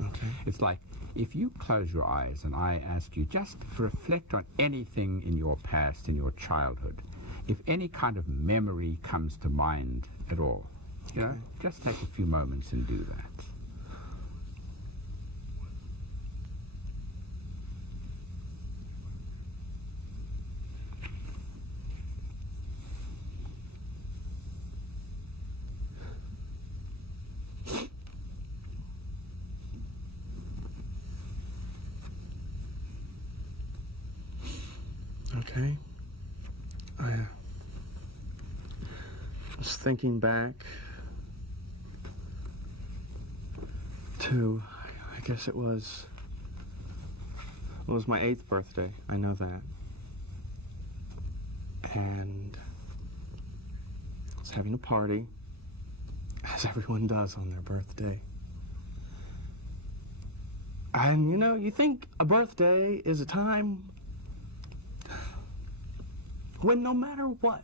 Okay. It's like if you close your eyes and I ask you just to reflect on anything in your past, in your childhood, if any kind of memory comes to mind at all, you know, just take a few moments and do that. Okay. I was thinking back to, I guess it was my 8th birthday. I know that. And I was having a party, as everyone does on their birthday. And, you know, you think a birthday is a time when no matter what,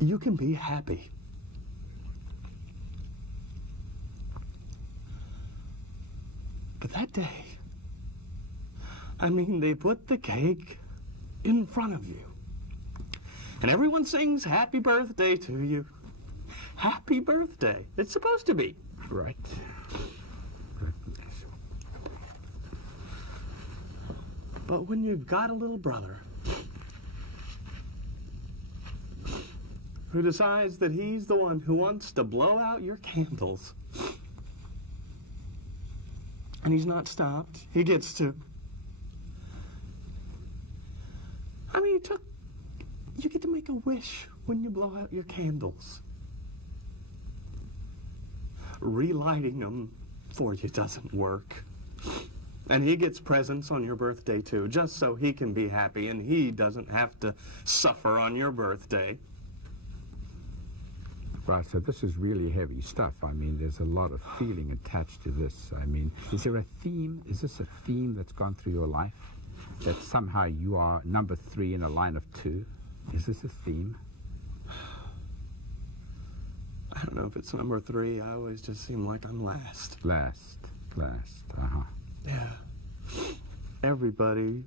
you can be happy. But that day, I mean, they put the cake in front of you. And everyone sings happy birthday to you. Happy birthday. It's supposed to be. Right. But when you've got a little brother who decides that he's the one who wants to blow out your candles, and he's not stopped, he gets to. I mean, you get to make a wish when you blow out your candles. Relighting them for you doesn't work. And he gets presents on your birthday, too, just so he can be happy and he doesn't have to suffer on your birthday. Right, so this is really heavy stuff. I mean, there's a lot of feeling attached to this. I mean, is there a theme? Is this a theme that's gone through your life? That somehow you are number 3 in a line of 2? Is this a theme? I don't know if it's number 3. I always just seem like I'm last. Last, uh-huh. Yeah. Everybody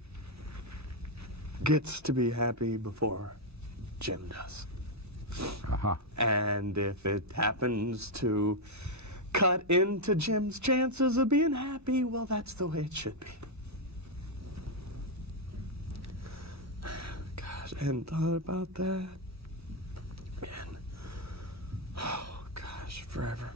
gets to be happy before Jim does. Uh-huh. And if it happens to cut into Jim's chances of being happy, well, that's the way it should be. Gosh, I hadn't thought about that. Man. Oh, gosh, forever.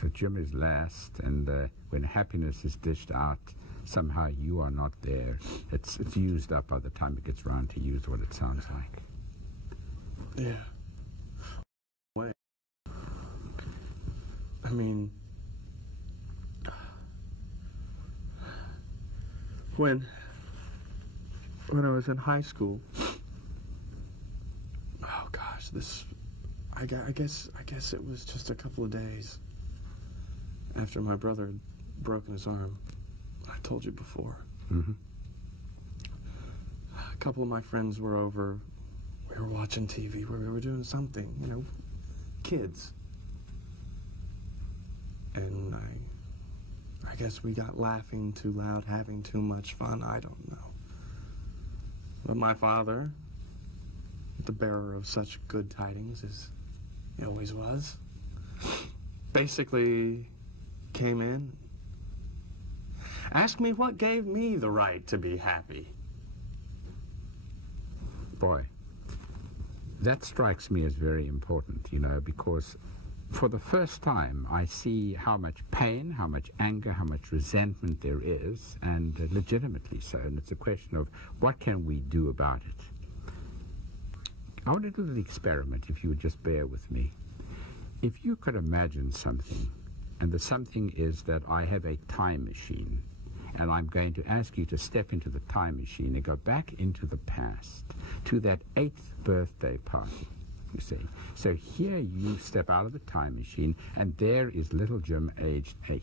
So Jim is last, and when happiness is dished out, somehow you are not there. It's used up by the time it gets round to use what it sounds like. Yeah. Wait. I mean, when I was in high school, oh gosh, I guess it was just a couple of days after my brother had broken his arm. I told you before. Mm-hmm. A couple of my friends were over. We were watching TV, we were doing something, you know, kids. And I guess we got laughing too loud, having too much fun, I don't know. But my father, the bearer of such good tidings as he always was, basically came in, asked me what gave me the right to be happy. Boy, that strikes me as very important, you know, because for the first time I see how much pain, how much anger, how much resentment there is, and legitimately so, and it's a question of what can we do about it. I want to do the experiment, if you would just bear with me. If you could imagine something, and the something is that I have a time machine, and I'm going to ask you to step into the time machine and go back into the past to that 8th birthday party, you see. So here you step out of the time machine, and there is little Jim, aged 8.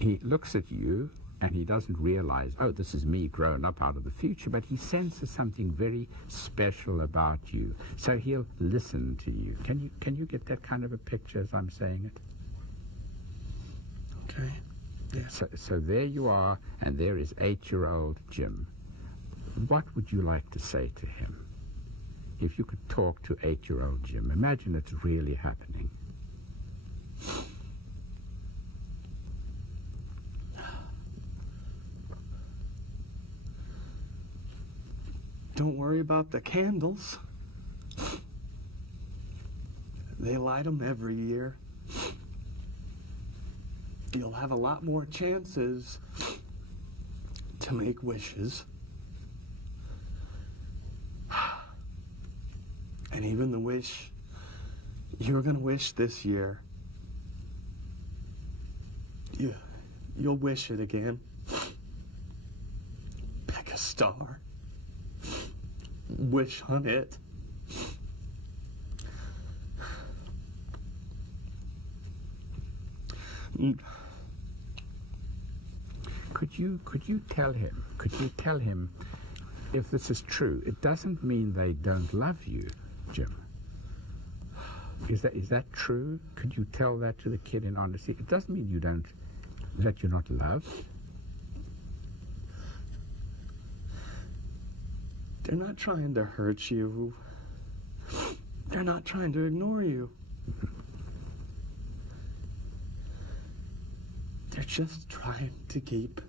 He looks at you, and he doesn't realize, oh, this is me grown up out of the future, but he senses something very special about you. So he'll listen to you. Can you get that kind of a picture as I'm saying it? Okay. Yeah. So there you are, and there is 8-year-old Jim. What would you like to say to him? If you could talk to 8-year-old Jim, imagine it's really happening. Don't worry about the candles. They light them every year. You'll have a lot more chances to make wishes. And even the wish you're going to wish this year, you'll wish it again. Pick a star. Wish on it. Could you tell him if this is true? It doesn't mean they don't love you, Jim. Is that true? Could you tell that to the kid in honesty? It doesn't mean that you're not loved. They're not trying to hurt you. They're not trying to ignore you. They're just trying to keep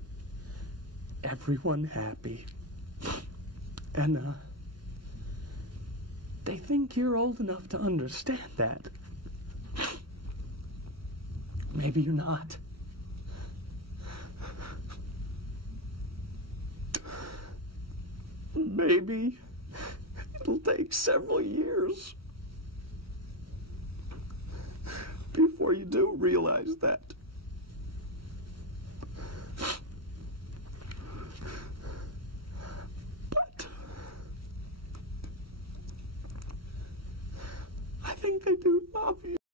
everyone happy. And, they think you're old enough to understand that. Maybe you're not. Maybe it'll take several years before you do realize that. But I think they do love you.